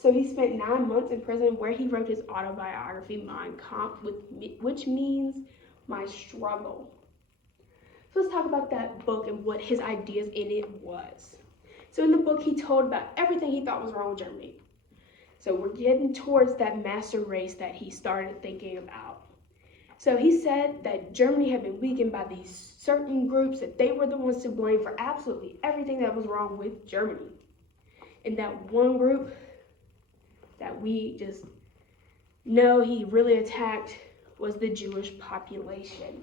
So he spent 9 months in prison where he wrote his autobiography, Mein Kampf, which means my struggle. So let's talk about that book and what his ideas in it was. So in the book, he told about everything he thought was wrong with Germany. So we're getting towards that master race that he started thinking about. So he said that Germany had been weakened by these certain groups, that they were the ones to blame for absolutely everything that was wrong with Germany. And that one group that we just know he really attacked was the Jewish population.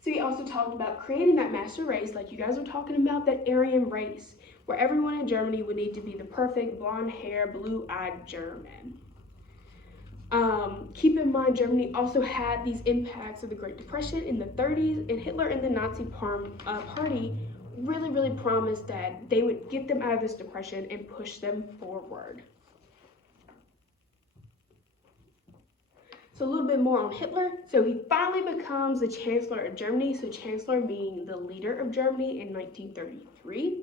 So he also talked about creating that master race, like you guys were talking about, that Aryan race, where everyone in Germany would need to be the perfect blonde hair, blue-eyed German. Keep in mind, Germany also had these impacts of the Great Depression in the 30s, and Hitler and the Nazi party really promised that they would get them out of this depression and push them forward. So a little bit more on Hitler. So he finally becomes the Chancellor of Germany, so Chancellor being the leader of Germany in 1933.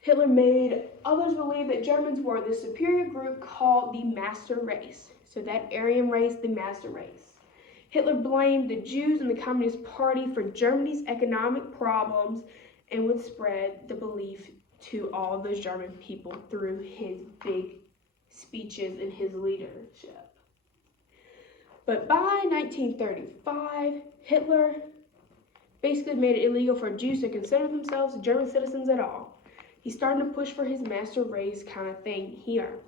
Hitler made others believe that Germans were the superior group called the master race. So that Aryan race, the master race. Hitler blamed the Jews and the Communist Party for Germany's economic problems and would spread the belief to all those German people through his big speeches and his leadership. But by 1935, Hitler basically made it illegal for Jews to consider themselves German citizens at all. He started to push for his master race kind of thing here.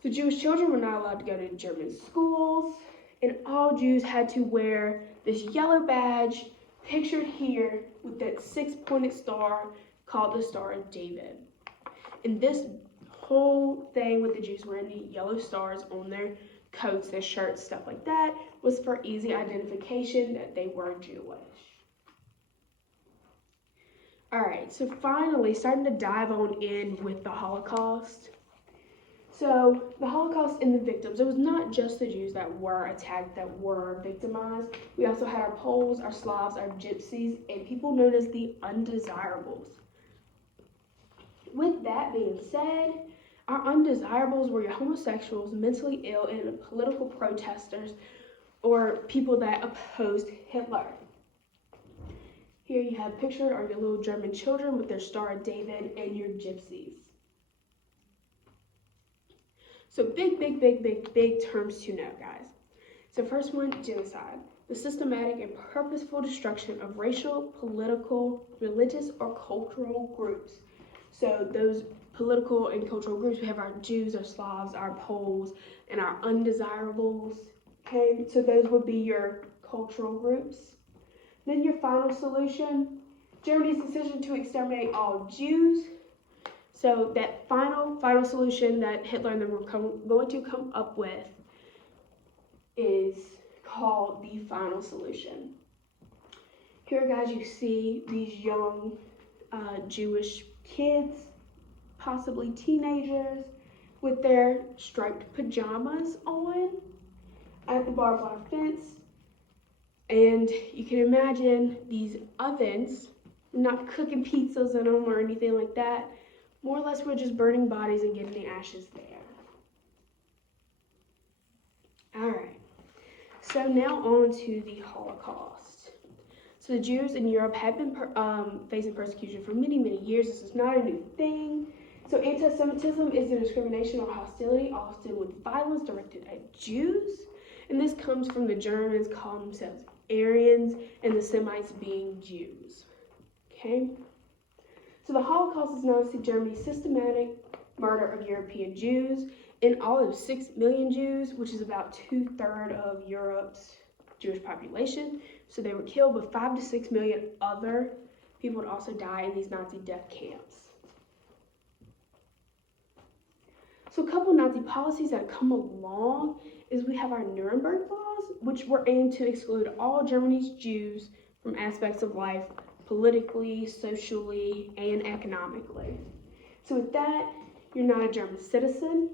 So Jewish children were not allowed to go to German schools, and all Jews had to wear this yellow badge pictured here with that six-pointed star called the Star of David. And this whole thing with the Jews wearing the yellow stars on their coats, their shirts, stuff like that, was for easy identification that they were Jewish. All right, so finally, starting to dive on in with the Holocaust. So the Holocaust and the victims, it was not just the Jews that were attacked, that were victimized. We also had our Poles, our Slavs, our Gypsies, and people known as the undesirables. With that being said, our undesirables were your homosexuals, mentally ill, and political protesters, or people that opposed Hitler. Here you have pictured are your little German children with their Star of David and your gypsies. So big terms to know, guys. So first one, genocide. The systematic and purposeful destruction of racial, political, religious, or cultural groups. So those political and cultural groups, we have our Jews, our Slavs, our Poles, and our undesirables. Okay, so those would be your cultural groups. Then your final solution, Germany's decision to exterminate all Jews. So that final solution that Hitler and them were going to come up with is called the final solution. Here, guys, you see these young Jewish kids, possibly teenagers, with their striped pajamas on at the barbed wire fence. And you can imagine these ovens, not cooking pizzas in them or anything like that. More or less, we're just burning bodies and getting the ashes there. All right, so now on to the Holocaust. So the Jews in Europe had been facing persecution for many years. This is not a new thing. So anti-Semitism is the discrimination or hostility, often with violence directed at Jews. And this comes from the Germans calling themselves Aryans and the Semites being Jews. Okay? So the Holocaust is known as Germany's systematic murder of European Jews. In all, it was 6 million Jews, which is about 2/3 of Europe's Jewish population. So they were killed, but 5 to 6 million other people would also die in these Nazi death camps. So a couple Nazi policies that come along is we have our Nuremberg laws, which were aimed to exclude all Germany's Jews from aspects of life, politically, socially, and economically. So with that, you're not a German citizen.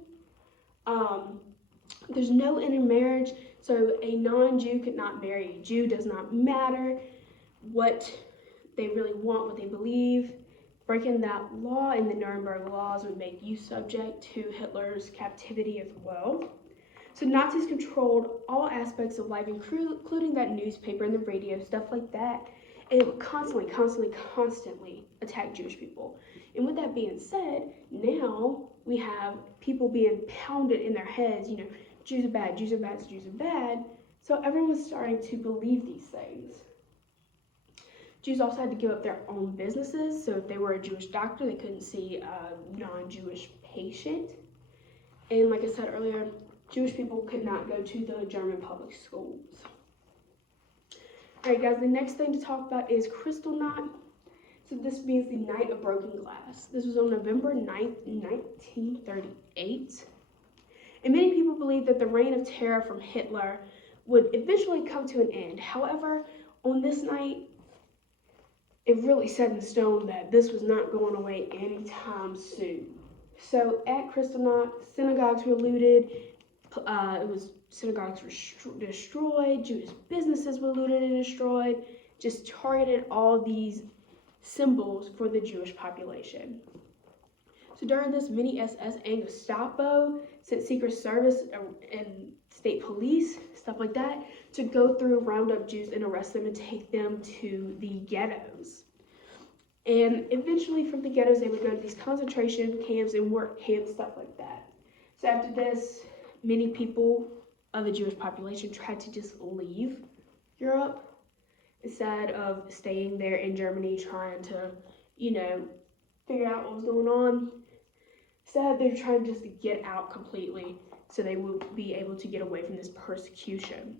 There's no intermarriage, so a non-Jew could not marry a Jew. Does not matter what they really want, what they believe. Breaking that law in the Nuremberg laws would make you subject to Hitler's captivity as well. So Nazis controlled all aspects of life, including that newspaper and the radio, stuff like that. And it would constantly attack Jewish people. And with that being said, now we have people being pounded in their heads, Jews are bad, Jews are bad, Jews are bad. So everyone's starting to believe these things. Jews also had to give up their own businesses. So if they were a Jewish doctor, they couldn't see a non-Jewish patient. And like I said earlier, Jewish people could not go to the German public schools. All right, guys, the next thing to talk about is Kristallnacht. So this means the Night of Broken Glass. This was on November 9th, 1938. And many people believe that the reign of terror from Hitler would eventually come to an end. However, on this night, it really set in stone that this was not going away anytime soon. So at Kristallnacht, synagogues were looted. Synagogues were destroyed. Jewish businesses were looted and destroyed. Just targeted all these symbols for the Jewish population. So during this, many SS and Gestapo sent Secret Service and state police, stuff like that, to go through, round up Jews and arrest them and take them to the ghettos. And eventually from the ghettos, they would go to these concentration camps and work camps, stuff like that. So after this, many people of the Jewish population tried to just leave Europe instead of staying there in Germany trying to, figure out what was going on. Instead, they're trying just to get out completely so they will be able to get away from this persecution.